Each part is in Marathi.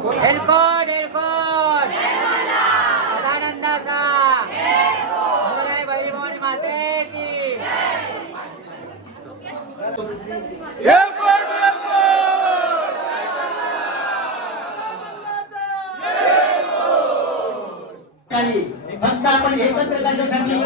एलकोट एलकोट. सदानंदाचा. अनुराय बैरी भवानी माते की. फक्त आपण एकत्र कशासाठी?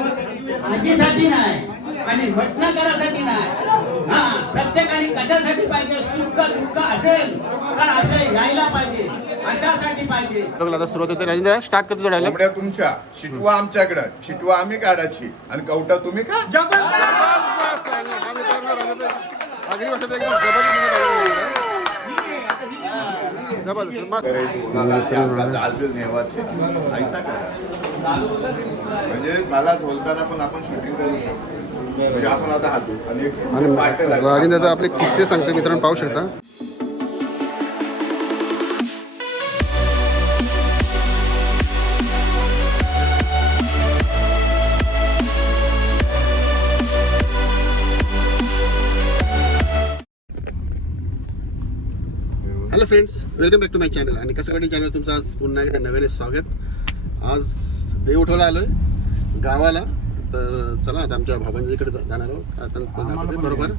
आजीसाठी नाही आणि घटनाकारासाठी नाही. हा प्रत्येकाने कशासाठी पाहिजे? सुख दुःख असेल तर असं यायला पाहिजे. अशासाठी पाहिजे? बघला आता सुरुवात होते. राजेंद्र स्टार्ट करतो डायलॉग कोंबड्या तुमच्या शिटवा आमच्याकडं शिटवा आम्ही काढायची. आणि कवटा तुम्ही का जालबिल नेवाचे. ऐसा करा. म्हणजे मला बोलताना पण आपण शूटिंग करू शकतो. म्हणजे आपण आता हातू आणि. राजेंद्र आता आपले किस्से सांगते मित्रांनो पाहू शकता. Hello friends welcome back to my channel आणि कसं चॅनल तुमचं आज पुन्हा एकदा नव्याने स्वागत. आज देवठोला आलोय गावाला. तर चला आता आमच्या भावांकडे जाणार आहोत. आता बरोबर.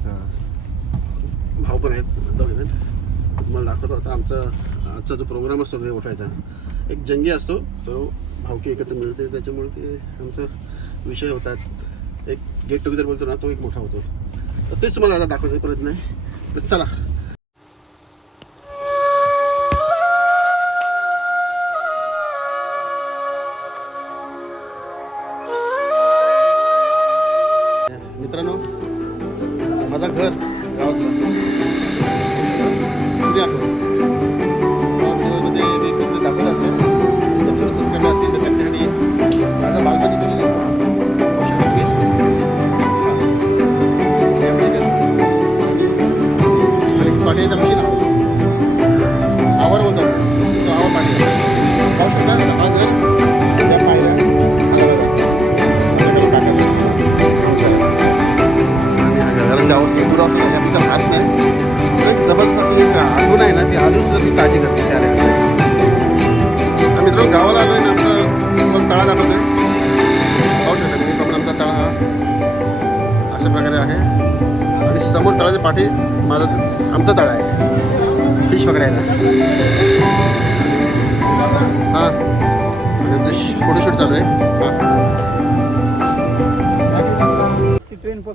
भाऊ पण आहेत दोघे जण तुम्हाला दाखवतो आता आमचा आजचा जो प्रोग्राम असतो देव उठायचा. एक जंगी असतो. सर्व भावकी एकत्र मिळते. त्याच्यामुळे ते आमचा विषय होतात एक गेट टुगेदर बोलतो ना तो एक मोठा होतो. तर तेच तुम्हाला आता दाखवायचा प्रयत्न आहे. तर चला.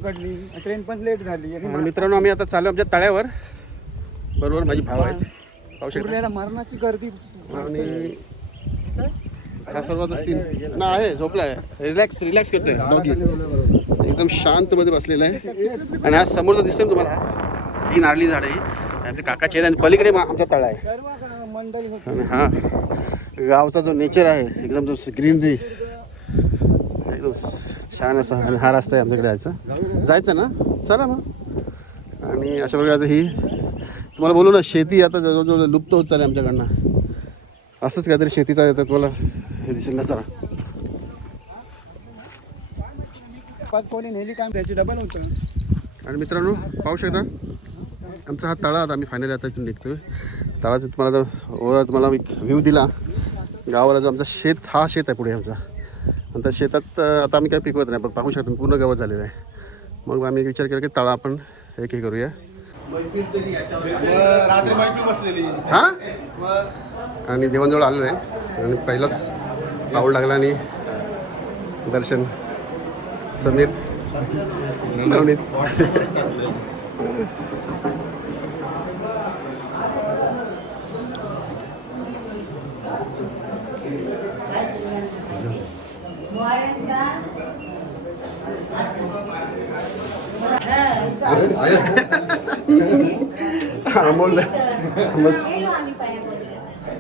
पकडली. ट्रेन पण लेट झाली. आणि मित्रांनो आम्ही आता चालू आमच्या तळ्यावर. बरोबर माझी भाव आहेत. पाहू शकता. उरलेला मरणाची गर्दी आणि हा सर्व सीन ना आहे झोपलाय रिलॅक्स रिलॅक्स करतोय. डॉगी एकदम शांत मध्ये बसलेला आहे. आणि हा समोरचा दिसतोय तुम्हाला? ही नारळी झाड आहे आणि काकाची आहेत आणि पलीकडे आमचा तळा आहे. आणि हा गावचा जो नेचर आहे एकदम ग्रीनरी एकदम छान असा आणि हा रस्ता आहे आमच्याकडे जायचा. जायचं ना? चला मग. आणि अशा प्रकारे आता ही तुम्हाला बोलू ना शेती आता जवळजवळ लुप्त होत चालली आमच्याकडनं. असंच काहीतरी शेतीचा येतं तुम्हाला हे दिसेल ना चला पाच कोणी नेली काम त्याची डबल होतं. आणि मित्रांनो पाहू शकता आमचा हा तळा आता आम्ही फायनली आता इथून निघतोय. तळाचा तुम्हाला आता ओव्हरऑल तुम्हाला मी व्ह्यू दिला. गावाला जो आमचा शेत हा शेत आहे पुढे आमचा. आणि त्या शेतात आता आम्ही काही पिकवत नाही पण पाहू शकतो पूर्ण गवत झालेलं आहे. मग आम्ही विचार केला की तळा आपण एक हे करूया. हा? आणि देवांजवळ आलो आहे. आणि पहिलाच पाऊल लागला आणि दर्शन. समीर नवनीत. अमोल अमोल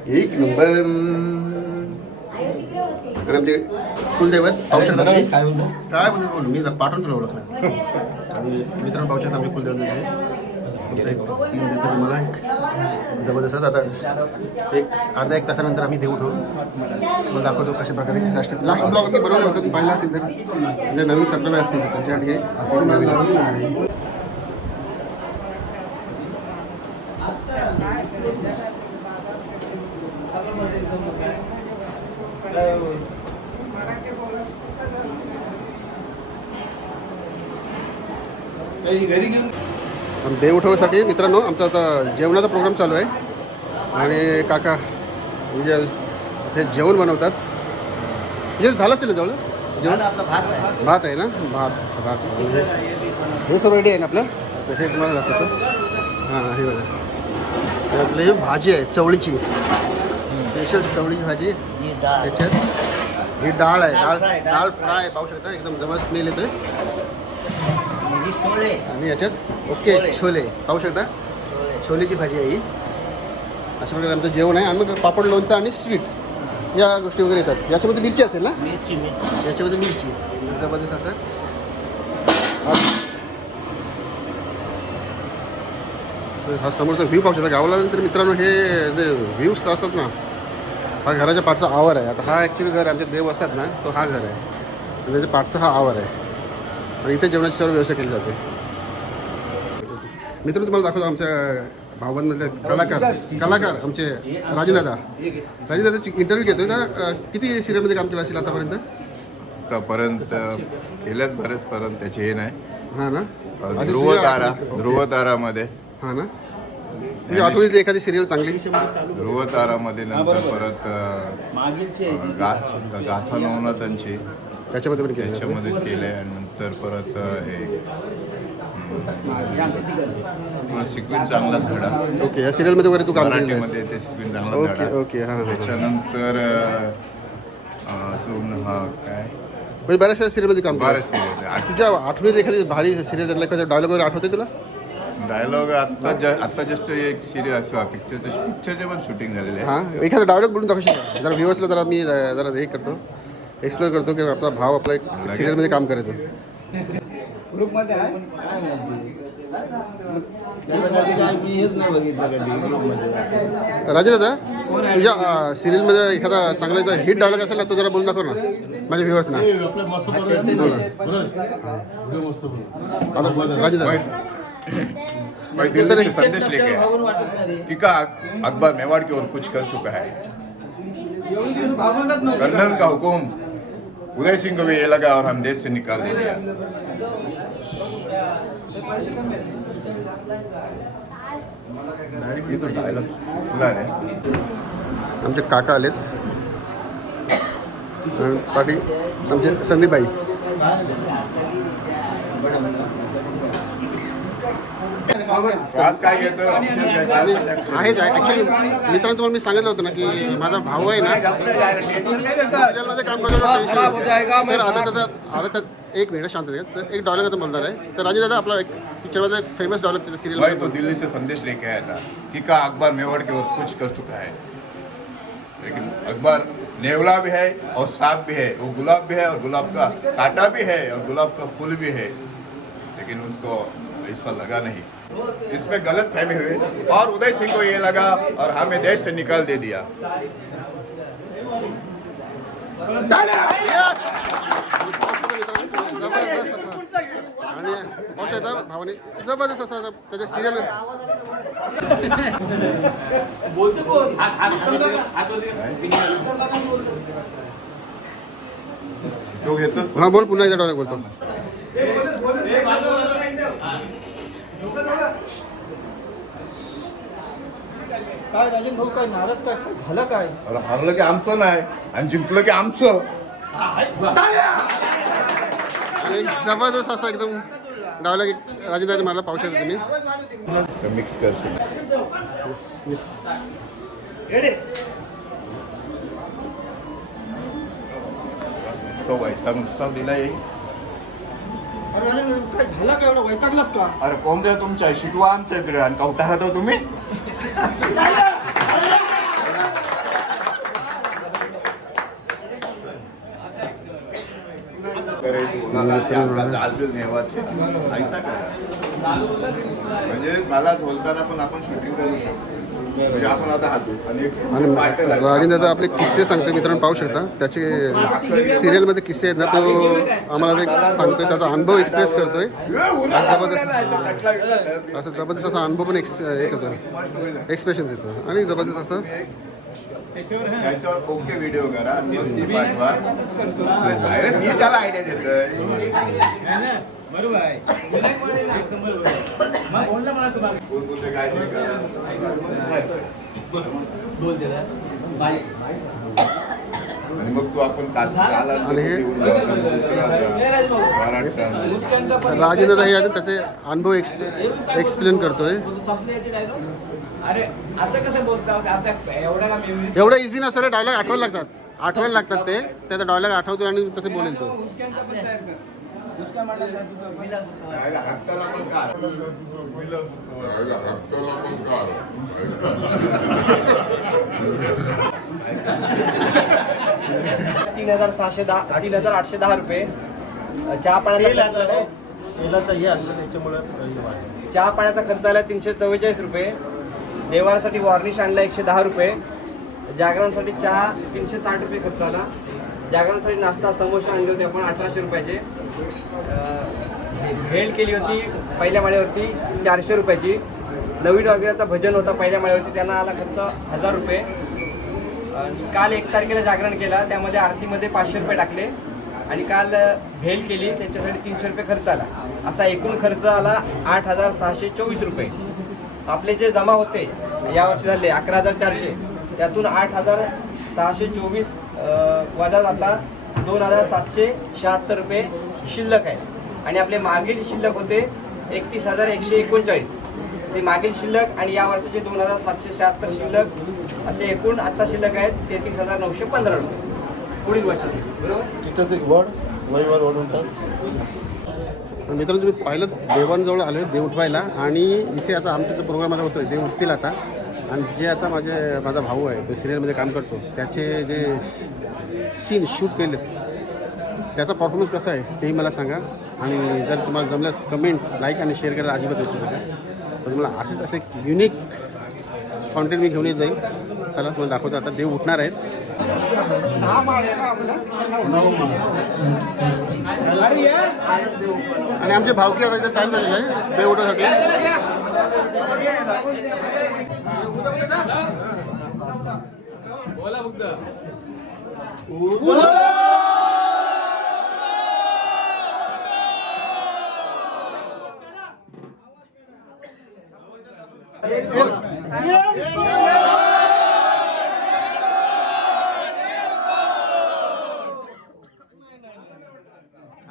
एक नंबर। आणि आमचे कुलदैवत तुम्ही. काय म्हणजे बोलू मी पाठवून तुला ओळखलं. आणि मित्रांनो पाहू शकता आमचे कुलदैवत एक सीन देतो तुम्हाला. एक जबरदस्त. आता एक अर्धा एक तासानंतर आम्ही देऊ ठेवू. तुम्हाला दाखवतो कशा प्रकारे लास्ट लास्ट ब्लॉग मी बनवलं होतं पाहिला असेल तर. म्हणजे नवीन सबस्क्राईबर असतील. त्यांच्यासाठी हे नवीन आहे आणि देव उठवण्यासाठी मित्रांनो आमचा आता जेवणाचा प्रोग्राम चालू आहे. आणि काका म्हणजे हे जेवण बनवतात. म्हणजे झालं असेल ना जेवण? जेवण? आपला भात आहे. ना? भात भात. हे सर्व रेडी आहे ना आपलं? तर हे तुम्हाला दाखवतो. हां हे बघा. आपली भाजी आहे चवळीची. स्पेशल चवळीची भाजी. डाळ. त्याच्यात ही डाळ आहे. डाळ डाळ फ्राय, पाहू शकता एकदम जबरदस्त स्मेल येतोय. आणि याच्यात ओके छोले. पाहू शकता? छोलेची भाजी आहे ही. अशा प्रकारे आमचं जेवण आहे. आणि मग पापड लोणचं आणि स्वीट या गोष्टी वगैरे येतात. याच्यामध्ये मिरची असेल ना? याच्यामध्ये मिरची. जबरदस्त असं हा- तर हा समोरचा व्ह्यू पाहू शकता. गावाला आल्यानंतर मित्रांनो हे जे व्ह्यूज असतात ना हा घराच्या पाठचा आवर आहे. आता हा ॲक्च्युली घर आमचे देव असतात ना तो हा घर आहे. आणि त्याच्या पाठचा हा आवर आहे. आणि इथे जेवणाची सर्व व्यवस्था केली जाते. मित्रांनो तुम्हाला दाखवतो आमच्या भावबंधले कलाकार कलाकार आमचे राजदादा. राजदादाची इंटरव्ह्यू घेतोय का अं, किती सिरियलमध्ये काम केलं असेल आतापर्यंत? आतापर्यंत केल्यात बरेच परंत त्याचे हे नाही. हां ना? ध्रुव तारा ध्रुव तारामध्ये हां ना? तुझ्या आठवणीतली एखादी सिरियल चांगली? ध्रुव तारामध्ये नंतर परत अ, गा- गाथा नवनाथांची त्याच्यामध्ये पण केली त्याच्यामध्येच केलंय आणि नंतर परत अ, हे हम्म, सिक्विन चांगला धडा. ओके या सिरियलमध्ये वगैरे तू काम केलेलं मराठीमध्ये आहेस ते सिक्विन चांगला ओके धडा. ओके हां हां हां. त्याच्यानंतर अ, अजून हा काय? म्हणजे बऱ्याचशा सिरियलमध्ये काम बरेच केलं serial आहे. तुझ्या आठवणीत एखादी भारी सिरियल त्यातला एखादा डायलॉग वगैरे आठवते तुला? डायलॉग आता ज- आता जस्ट एक सिरियल पिक्चरचे पिक्चरचे पण शूटिंग झालेले आहे. हां एखादा डायलॉग बोलून दाखवशील का? जरा व्ह्युअर्सला जरा मी अं, जरा हे करतो. एक्सप्लोर करतो की आपला भाव आपला एक सिरियलमध्ये काम करायचो ग्रुपमध्ये आहे? मी हेच नाही बघितलं कधी ग्रुपमध्ये राजा दादा तुझ्या सिरियलमध्ये एखादा चांगला हिट डायलॉग असेल ना तो जरा बोलून दाखव ना माझ्या व्ह्युअर्सना आता राजा दादा. भाई दिल्ली से संदेश लेके आया। कि का अकबर मेवाड़ की ओर कुछ कर चुका है। कर्नल का हुक्म, उदय सिंह को भी ये लगा और हम देश से निकाल दे दिया। ये तो डायलॉग आमचे काका आलेत पाटी आमचे संदीपबाई आज आहेत ॲक्च्युली मित्रांनो तुम्हाला मी सांगितलं होतं ना की भाऊ आहे ना आता एक मिनिट शांत. तर एक डायलॉग आता बोलणार आहे तर राजे दादा आपला एक पिक्चरमधला एक फ़ेमस डायलॉग त्याच्या भाई तो दिल्ली से संदेश लेके आया था कि का अकबर मेवाड़ की ओर कुछ कर चुका है लेकिन अकबर नेवला भी है और सांप भी है वो गुलाब भी है और गुलाब का कांटा भी है और गुलाब का फूल भी है लेकिन उसको ऐसा लगा नहीं इसमें गलत फहमी हुई और उदय सिंह को ये लगा और हमें देश से निकाल दे दिया। ज़बरदस्त ज़बरदस्त असं हा बोल पुन्हा एकदा काय राजन भाऊ काय नाराज काय? काय झालं काय? और हरलं की आमचं नाही आणि जिंकलं की आमचं. एक जबरदस्त असा एकदम डायलॉग राजेदाने मला पाहू शकता तुम्ही. मिक्स करशील. तो वैताग नुसता दिला येईल. अरे राजन काय झालं काय एवढं वैतागलास का अरे कोण द्या तुमच्या शिटवा आमच्या इकडे आणि कवटा राहतो तुम्ही ऐसा करा म्हणजे मला बोलताना पण आपण शूटिंग करू शकतो म्हणजे आपण आता हातू आणि एक. राजेंद्र आपले किस्से सांगतो मित्रांनो पाहू शकता. त्याचे सिरियलमध्ये किस्से आहेत ना तो आम्हाला ते सांगतोय त्याचा अनुभव एक्सप्रेस करतोय. बिटला. असं जबरदस्त असा अनुभव पण एक्स हे करतो एक्सप्रेशन देतो. आणि जबरदस्त असं त्याच्यावर ओके व्हिडिओ करा मी त्याला आयडिया देतोय. बरोबर आहे. मग बोल ना मला काय बोल त्याला. आणि मग तू आपण काल काल आणि हे- महाराष्ट्र राजेंद्र दाई आहे. त्याचे अनुभव एक्स एक्सप्लेन करतोय. अरे असं कसं बोलता? आता एवढा का मेमरी एवढं इझी नसतं रे डायलॉग आठवायला लागतात. आठवायला लागतात ते. त्याचा डायलॉग आठवतो आणि तसे बोलेल तो. हक्काला पण काल हक्काला पण काल तीन हजार सहाशे दहा तीन हजार आठशे दहा रुपये. चहा पाण्याचा आलाय. चहा पाण्याचा खर्च आला तीनशे चव्वेचाळीस रुपये. देवारासाठी वॉर्निश आणला एकशे दहा रुपये. जागरणासाठी चहा तीनशे साठ रुपये खर्च आला. जागरणासाठी नाश्ता समोसा आणले होते आपण अठराशे रुपयाचे. भेल केली होती पहिल्या माळ्यावरती चारशे रुपयाची. नवीन वगैरेचा भजन होता पहिल्या माळ्यावरती त्यांना आला खर्च हजार रुपये. काल एक तारखेला जागरण केला त्यामध्ये आरतीमध्ये पाचशे रुपये टाकले. आणि काल भेल केली त्याच्यासाठी तीनशे रुपये खर्च आला. असा एकूण खर्च आला आठ हजार सहाशे चोवीस रुपये. आपले जे जमा होते यावर्षी झाले अकरा हजार चारशे. त्यातून आठ हजार सहाशे चोवीस वजा जाता दोन हजार सातशे शहात्तर रुपये शिल्लक आहे. आणि आपले मागील शिल्लक होते एकतीस हजार एकशे एकोणचाळीस. ते मागील शिल्लक आणि या वर्षाचे दोन हजार सातशे शहात्तर शिल्लक असे एकूण आत्ता शिल्लक आहेत तेहतीस हजार नऊशे पंधरा रुपये. पुढील वर्षाचे. बरोबर? तिथं वड वहीवर ओढून मित्रांनो तुम्ही पाहिलं देवांजवळ आलो देव उठवायला. आणि इथे आता आमचा जो प्रोग्राम आता होतोय देव उठतील आता. आणि जे आता माझे माझा भाऊ आहे तो सिरियलमध्ये काम करतो त्याचे जे सीन शूट केले त्याचा परफॉर्मन्स कसा आहे तेही मला सांगा. आणि जर तुम्हाला जमल्यास कमेंट लाईक आणि शेअर करायला अजिबात विसरू नका. तर तुम्हाला असेच असे युनिक कॉन्टेंट मी घेऊन येत जाईल. चला तुम्हाला दाखवतो आता. देव उठणार आहेत. आणि आमचे भावकी आता इथे तयार झालेले आहे देव उठवण्यासाठी. बोला फक्त.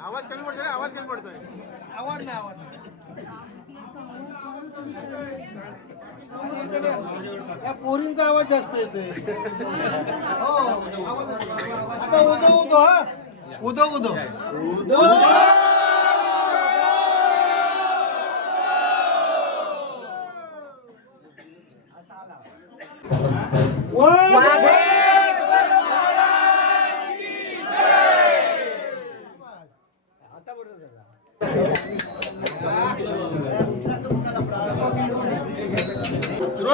आवाज कमी पडतोय रे, आवाज कमी पडतोय. या पोरींचा आवाज जास्त येते हो आता उदो उदो हा. उदो उदो.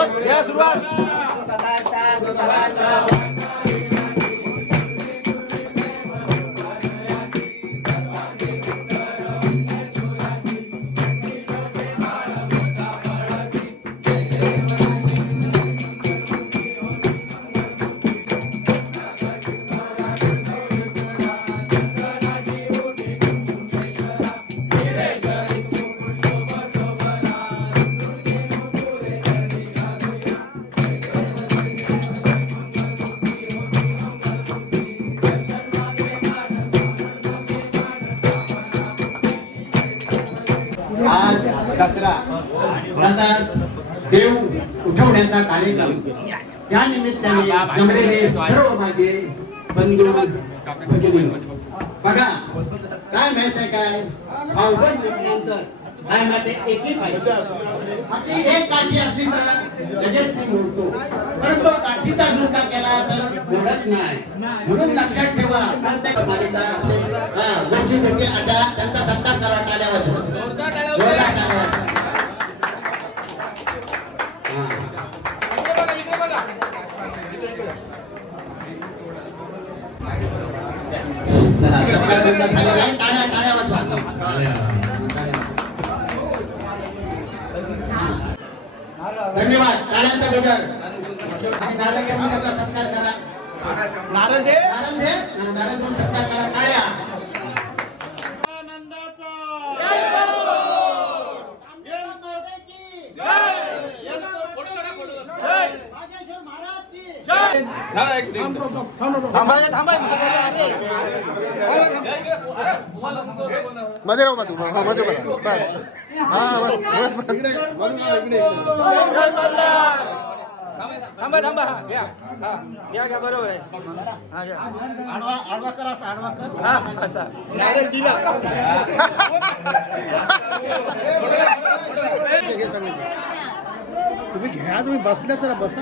आज दसरा तसाच देव उठवण्याचा कार्यक्रम. त्या निमित्ताने जमलेले सर्व माझे बंधू भगिनी. बघा काय माहीत आहे काय? भाऊबंद म्हटल्यानंतर काय माहिती पाहिजे आपली एक काठी असली तर लगेच मी मोडतो. परंतु काठीचा झुणका केला तर मोडत नाही. म्हणून लक्षात ठेवा प्रत्येक मालिका आपले वंचित होते आता त्यांचा सत्कार करा टाळ्या वाजवून जोरदार चला सत्कार त्यांचा झालेला आहे. टाळ्या टाळ्या. धन्यवाद. टाळ्यांचा गजर. आणि नारळ सत्कार करा. नारळ दे. नारळ दे. नारळ सत्कार करा. काळ्या मध्ये राहू तू? हा मध्ये बस. बस. हा बस बस बस. थांबा थांबा. हा घ्या. हा घ्या घ्या बरोबर आहे. हा घ्या. आडवा आडवा कर असा आडवा कर. हा असा. नारळ दिला. तुम्ही घ्या तुम्ही बसल्या तर बसा.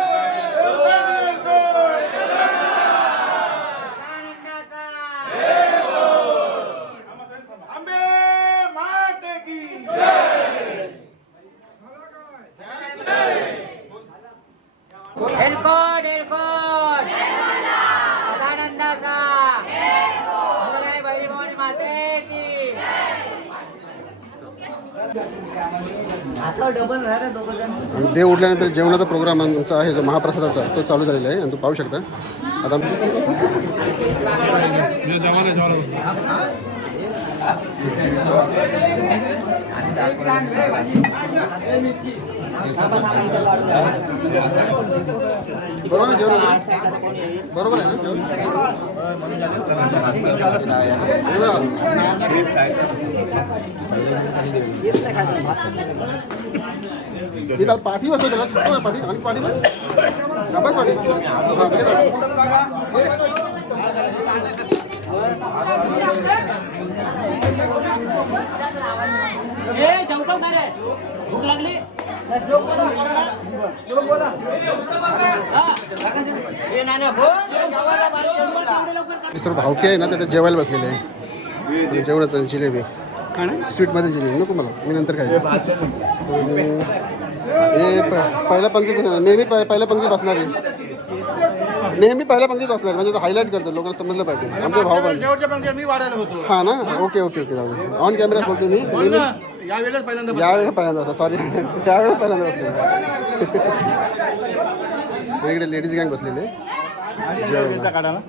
एलकोट एलकोट. सदानंदाचा. मुराई बैरी भवानी माते की. आणि देव उठल्यानंतर जेवणाचा प्रोग्राम आमचा आहे जो महाप्रसादाचा तो चालू झालेला आहे. आणि तो पाहू शकता. आता बरोबर आहे जेवण बरोबर आहे ना जेवण? मी त्याला पाठी बसव त्याला चिपकव पाठी आणि पाठी बस डबल पाठी ए पाठी का रे भूक लागली सर्व भावकी आहे ना त्याच्यात जेवायला बसलेले आहे. जेवणाचं जिलेबी. स्वीटमध्ये जिलेबी नको मला. मी नंतर काय हे पहिल्या पंक्तीत नेहमी पहिल्या पंक्तीत बसणार आहे. नेहमी पहिल्या पंक्तीत बसणार म्हणजे हायलाईट करतो लोकांना समजलं पाहिजे. आमचे भाव पाहिजे. हा ना? Okay okay okay. जाऊ दे. ऑन कॅमेरा बोलतो मी. यावेळेस पहिल्यांदा यावेळेला पहिल्यांदा होता सॉरी यावेळेला पहिल्यांदा बसलेला इकडे लेडीज गँग बसलेले. जेवायला. काढायला?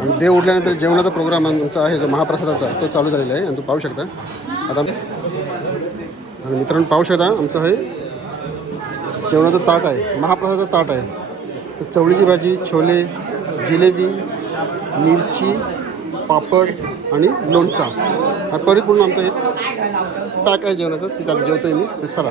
आणि देव उठल्यानंतर जेवणाचा प्रोग्राम आमचा आहे जो महाप्रसादाचा तो चालू झालेला आहे. आणि तो पाहू शकता. आता आणि मित्रांनो पाहू शकता आमचं हे जेवणाचं ताट आहे महाप्रसादाचं ताट आहे. चवळीची भाजी छोले जिलेबी मिरची पापड आणि लोणचा. हा परिपूर्ण आमचं हे पॅक आहे जेवणाचं. तिथं जेवतो आहे मी. तर चला.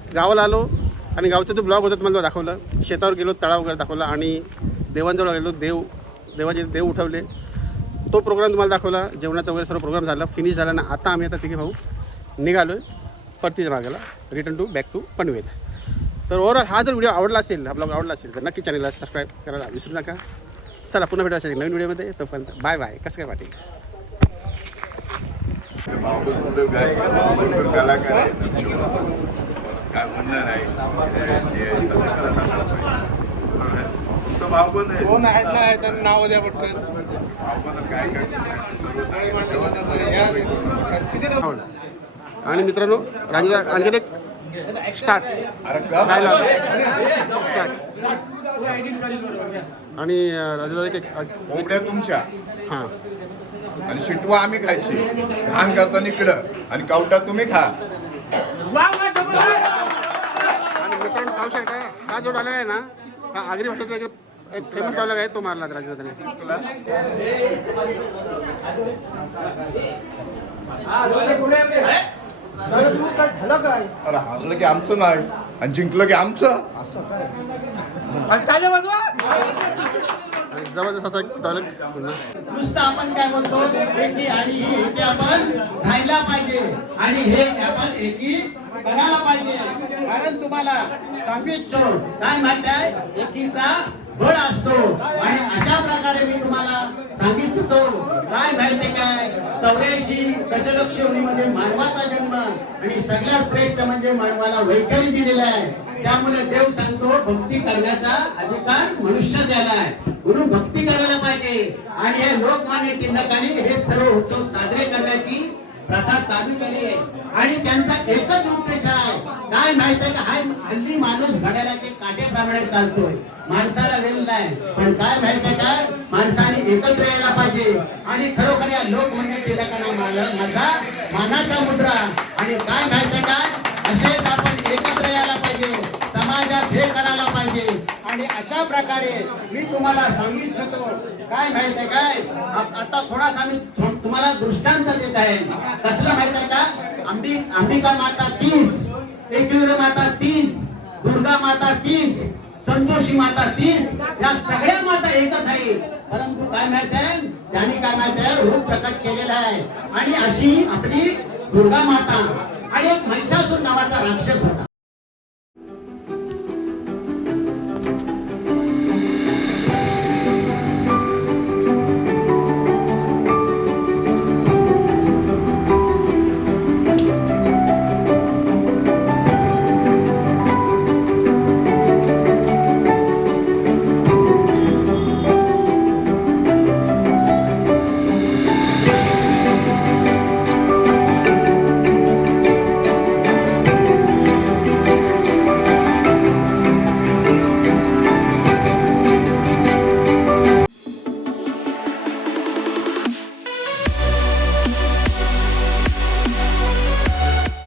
गावाला आलो आणि गावचा जो ब्लॉग होता तुम्हाला दाखवला. शेतावर गेलो तळाव वगैरे दाखवला आणि देवांजवळ गेलो देव देवाचे देव उठवले. तो प्रोग्राम तुम्हाला दाखवला. जेवणाचा वगैरे सर्व प्रोग्राम झाला फिनिश झाला ना आता आम्ही आता तिघे भाऊ निघालो आहे परतीच्या मागाला. Return to back to Panvel. तर ओव्हरऑल हा जर व्हिडिओ आवडला असेल आपला आवडला असेल तर नक्की चॅनलला सबस्क्राईब करायला विसरू नका. चला पुन्हा भेटू असेल नवीन व्हिडिओमध्ये तोपर्यंत बाय बाय कसं काय वाटेल कलाकार काय हे- हे. बरोबर आहे? तो भावबंद आहे? कोण हॅडला आहे त्यांना नाव द्या पटकन. भावबंद काय आहेत आणि मित्रांनो राजू आणखीन एक स्टार्ट स्टार्ट आणि अं, राजूदादा एक कोंबड्या तुमच्या. हां. आणि शिटवा आम्ही खायची. घाण करताना इकडं. आणि कावटा तुम्ही खा. आणि मित्रांनो पाहू शकता हा जो डायलॉग आहे ना हा आगरी भाषेचा एक एक फेमस डायलॉग आहे तो मारला काय अरे हारलं की आमचं नाही आणि जिंकलं की आमचं. आणि टाळ्या वाजवा जबरदस्त असा एक डायलॉग नुसतं आपण काय म्हणतो एकी आणि ही एकी आपण राहायला पाहिजे. आणि हे आपण एकी करायला पाहिजे. कारण तुम्हाला सांगू इच्छो काय माहिती आहे एकीचा बळ असतो. आणि अशा प्रकारे मी तुम्हाला सांगिततो काय माहिती काय? चौऱ्याऐंशी दशलक्षमध्ये मानवाचा जन्म आणि सगळ्यात श्रेष्ठ म्हणजे मानवाला वैखरी दिलेला आहे. त्यामुळे देव सांगतो भक्ती करण्याचा अधिकार मनुष्य द्यायला आहे. म्हणून भक्ती करायला पाहिजे. आणि हे लोकमान्य टिळकांनी हे सर्व उत्सव साजरे करण्याची प्रथा चालू केली आहे. आणि त्यांचा एकच उद्देश आहे. काय माहीत आहे का? हा हल्ली माणूस घड्याळाचे काट्याप्रमाणे चालतोय. माणसाला वेळ नाही. पण काय माहीत आहे काय माणसाने एकत्र यायला पाहिजे. आणि खरोखर या लोक म्हणजे टिळकांना मला- माझा मानाचा मुद्रा. आणि काय माहीत आहे काय असेच आपण एकत्र यायला पाहिजे. समाजात हे करा आणि अशा प्रकारे मी तुम्हाला सांगू इच्छितो काय माहीत आहे काय? आता थोडासा मी तुम्हाला दृष्टांत देत आहे. कसलं माहीत आहे का? अंबी अंबिका माता तीच एकविर माता तीच दुर्गा माता तीच संतोषी माता तीच या सगळ्या माता एकच आहे. परंतु काय माहीत आहे? त्यांनी काय माहीत आहे? रूप प्रकट केलेलं आहे. आणि अशी आपली दुर्गा माता आणि एक महिषासूर नावाचा राक्षस होता.